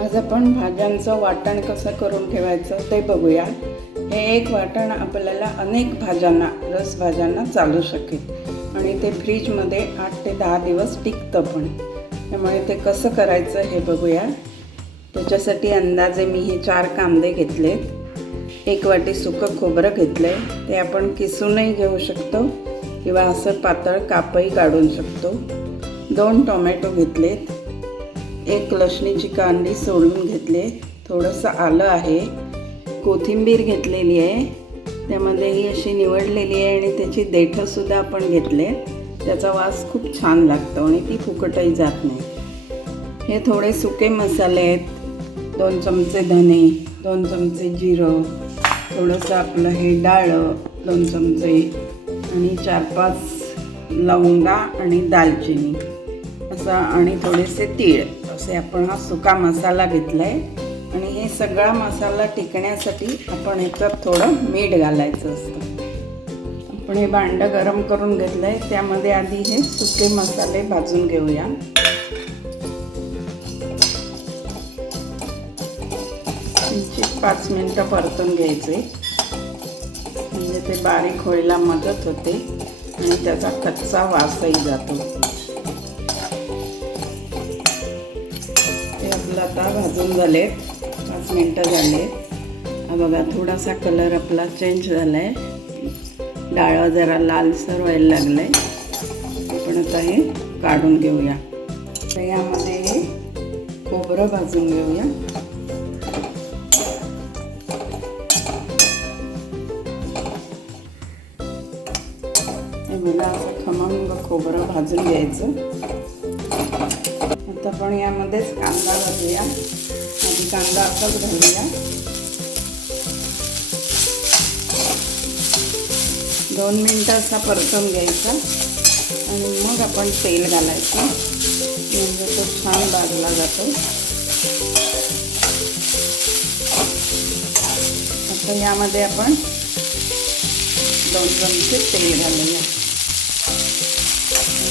आज आपण भाज्यांचं वाटण कसं करून ठेवायचं ते बघूया. हे एक वाटण आपल्याला अनेक भाज्यांना रस भाज्यांना चालू शकेल. आणि ते फ्रीजमध्ये आठ ते दहा दिवस टिकतं पण. त्यामुळे ते कसं करायचं हे बघूया. त्याच्यासाठी अंदाजे मी हे चार कांदे घेतलेत. एक वाटी सुकं खोबरं घेतलं आहे ते आपण किसूनही घेऊ शकतो किंवा असं पातळ कापही काढून शकतो. दोन टोमॅटो घेतलेत. एक लसणीची कांडी सोडून घेतले. थोडंसं आलं आहे. कोथिंबीर घेतलेली आहे. त्यामध्ये ही अशी निवडलेली आहे आणि त्याची देठंसुद्धा आपण घेतले. त्याचा वास खूप छान लागतो आणि ती फुकटही जात नाही. हे थोडे सुके मसाले आहेत. दोन चमचे धने दोन चमचे जिरं थोडंसं आपलं हे डाळं दोन चमचे आणि चार पाच लवंगा आणि दालचिनी. असा आणि थोडेसे तीळ. असे आपण हा सुका मसाला घेतला आहे आणि हे सगळा मसाला टिकण्यासाठी आपण ह्याच्यात थोडं मीठ घालायचं असतं. आपण हे भांडं गरम करून घेतलं आहे त्यामध्ये आधी हे सुके मसाले भाजून घेऊया. पाच मिनटं परतून घ्यायचे. म्हणजे ते बारीक होयला मदत होते आणि त्याचा कच्चा वासही जातो. आपलं आता भाजून झाले. पाच मिनटं झाले. हा बघा थोडासा कलर आपला चेंज झाला आहे डाळ जरा लालसर व्हायला लागलं आहे आपण आता हे काढून घेऊया. तर यामध्ये हे खोबरं भाजून घेऊया. हे मला खमंग खोबरं भाजून घ्यायचं. आता पण यामध्येच कांदा घालूया. आधी कांदा असाच घालूया. दोन मिनटं असा परतून घ्यायचा. आणि मग आपण तेल घालायचं. म्हणजे तो छान भाजला जातो. आता यामध्ये आपण दोन चमचे तेल घालूया.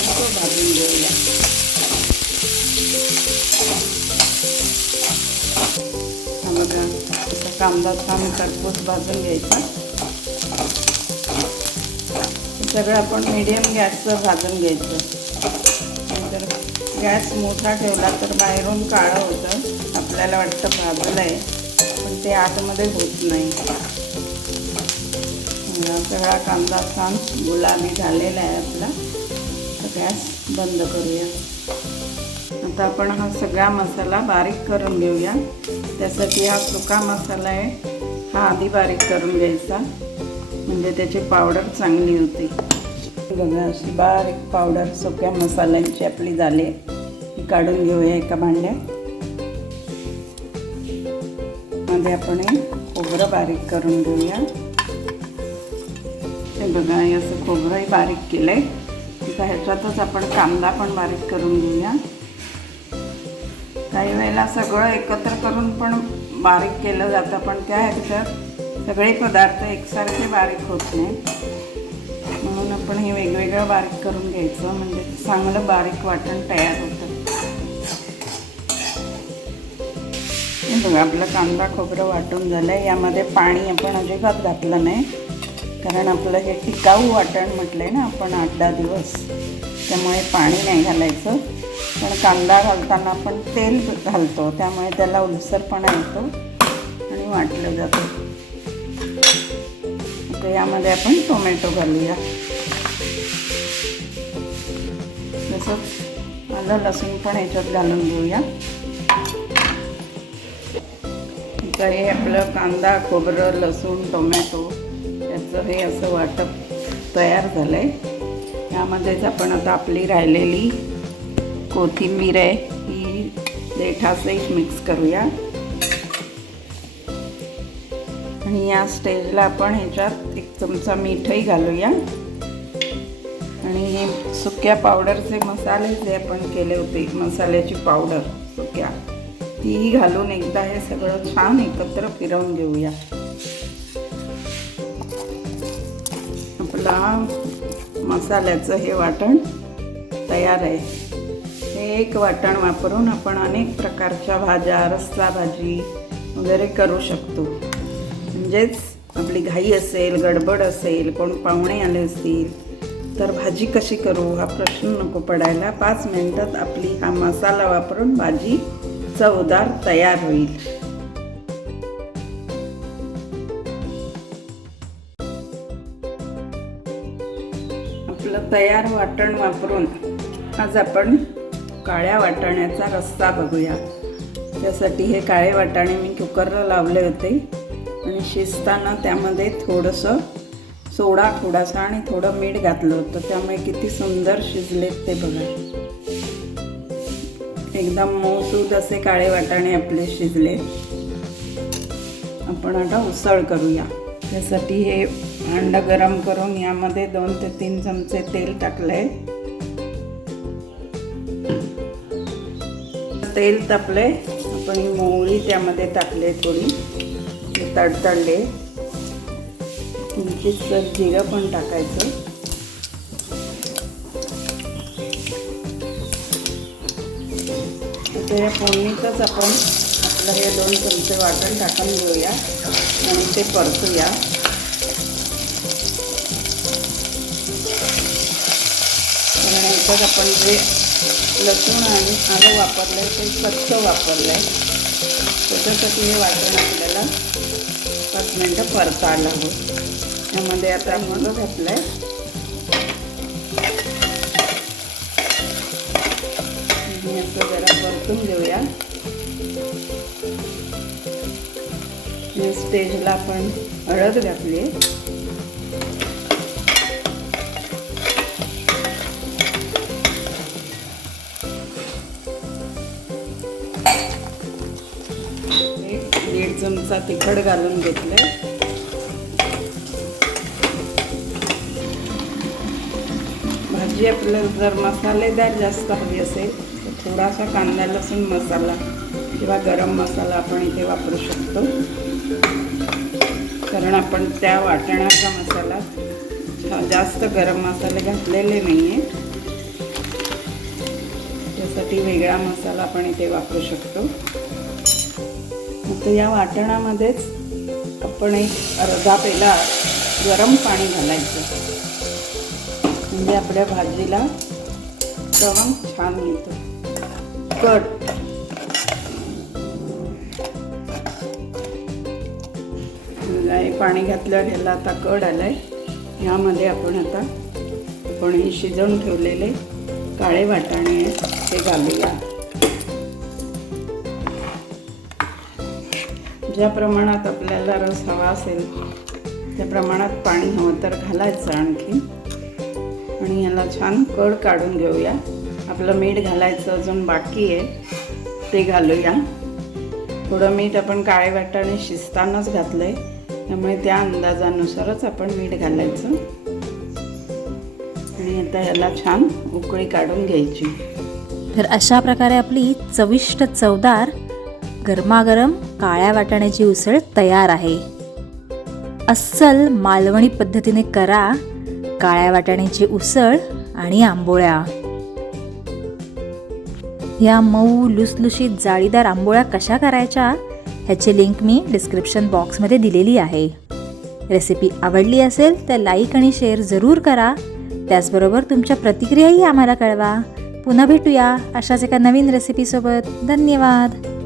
तो भाजून घेऊया हा बघा असा कांदा छान खरपूस भाजून घ्यायचा. सगळं आपण मीडियम गॅसवर भाजून घ्यायचं. जर गॅस मोठा ठेवला तर बाहेरून काळं होतं. आपल्याला वाटतं भाजलं आहे पण ते आतमध्ये होत नाही. सगळा कांदा छान गुलाबी झालेला आहे आपला. तर गॅस बंद करूया. आता आपण हा सगळा मसाला बारीक करून घेऊया. त्यासाठी हा सुका मसाला आहे. हा आधी बारीक करून घ्यायचा. म्हणजे त्याची पावडर चांगली होते. बघा अशी बारीक पावडर सुक्या मसाल्यांची आपली झाली ती काढून घेऊया एका भांड्यात. मध्ये आपण हे खोबरं बारीक करून घेऊया. हे बघा हे असं खोबरंही बारीक केलं आहे ह्याच्यातच आपण कांदा पण बारीक करून घेऊया. काही वेळेला सगळं एकत्र करून पण बारीक केलं जातं पण त्या ह्याच्यात सगळे पदार्थ एकसारखे बारीक होत नाही म्हणून आपण हे वेगवेगळं बारीक करून घ्यायचं म्हणजे चांगलं बारीक वाटण तयार होतं. हे बघा आपलं कांदा खोबरं वाटून झालं आहे यामध्ये पाणी आपण अजिबात घातलं नाही. कारण आपलं हे टिकाऊ वाटण म्हटलं आहे ना आपण आठ दहा दिवस. त्यामुळे पाणी नाही घालायचं. पण कांदा घालताना आपण तेल घालतो त्यामुळे त्याला उलसरपणा येतो आणि वाटलं जातं. आता यामध्ये आपण टोमॅटो घालूया. तसंच आलं लसूण पण ह्याच्यात घालून घेऊया. तर हे आपलं कांदा खोबरं लसूण टोमॅटो याचं हे असं वाटप तयार झालं आहे यामध्येच आपण आता आपली राहिलेली कोथिंबीर आहे ही देठासहित मिक्स करूया. आणि या स्टेजला आपण ह्याच्यात एक चमचा मीठही घालूया. आणि हे सुक्या पावडरचे मसाले जे आपण केले होते मसाल्याची पावडर सुक्या तीही घालून एकदा हे सगळं छान एकत्र फिरवून घेऊया. आपला मसाल्याचं हे वाटण तयार आहे. एक वाटण वापरून आपण अनेक प्रकारच्या भाज्या रस्सा भाजी वगैरे करू शकतो. म्हणजेच आपली घाई असेल गडबड असेल कोण पाहुणे आले असतील तर भाजी कशी करू हा प्रश्न नको पडायला पाच मिनटात आपली हा मसाला वापरून भाजी चवदार तयार होईल. आपलं तयार वाटण वापरून आज आपण काळ्या वाटाण्याचा रस्सा बघूया. त्यासाठी हे काळे वाटाणे मी कुकरला लावले होते. आणि शिजताना त्यामध्ये थोडंसं सोडा थोडासा आणि थोडं मीठ घातलं होतं. त्यामुळे किती सुंदर शिजलेत ते बघा. एकदम मऊसूद असे काळे वाटाणे आपले शिजले. आपण आता उसळ करूया. त्यासाठी हे अंड गरम करून यामध्ये दोन ते तीन चमचे तेल टाकलं आहे तेल तापले आपण ही मोहरी त्यामध्ये टाकले थोडी. तडतडले. किंचित तर जिरं पण टाकायचं. आता या फोडणीतच आपण आपलं हे दोन चमचे वाटण टाकून घेऊया. आणि ते परतूया. कारण याच्यात आपण जे लसूण आणि आलं वापरलं आहे ते स्वच्छ वापरलं आहे त्याच्यासाठी हे वाटण आपल्याला पाच मिनटं परतायला हवं त्यामध्ये आता मग घातलं आहे असं जरा परतून घेऊया. स्टेजला आपण हळद घातली तिखट घालून घेतलं. भाजी आपल्याला जर मसालेदार जास्त हवी असेल तर थोडासा कांदा लसूण मसाला किंवा गरम मसाला आपण इथे वापरू शकतो. कारण आपण त्या वाटणाचा मसाला जास्त गरम मसाले घातलेले नाही आहे त्यासाठी वेगळा मसाला आपण इथे वापरू शकतो. तर या वाटणामध्येच आपण एक अर्धा पेला गरम पाणी घालायचं. म्हणजे आपल्या भाजीला चवण छान येतो. कट. पाणी घातल्यावर ह्याला आता कड आलाय. ह्यामध्ये आपण आता आपण हे शिजवून ठेवलेले काळे वाटाणे आहेत ते घालूया. ज्या प्रमाणात आपल्याला रस हवा असेल त्या प्रमाणात पाणी हवं तर घालायचं आणखी. आणि याला छान कड काढून घेऊया. आपलं मीठ घालायचं अजून बाकी आहे ते घालूया. थोडं मीठ आपण काळे वाटाणे शिजतानाच घातलं आहे त्यामुळे त्या अंदाजानुसारच आपण मीठ घालायचं. आणि आता ह्याला छान उकळी काढून घ्यायची. तर अशा प्रकारे आपली चविष्ट चवदार गरमागरम काळ्या वाटाण्याची उसळ तयार आहे. अस्सल मालवणी पद्धतीने करा काळ्या वाटाण्याची उसळ आणि आंबोळ्या. या मऊ लुसलुशीत जाळीदार आंबोळ्या कशा करायच्या ह्याची लिंक मी डिस्क्रिप्शन बॉक्समध्ये दिलेली आहे. रेसिपी आवडली असेल तर लाईक आणि शेअर जरूर करा. त्याचबरोबर तुमच्या प्रतिक्रियाही आम्हाला कळवा. पुन्हा भेटूया अशाच एका नवीन रेसिपीसोबत धन्यवाद.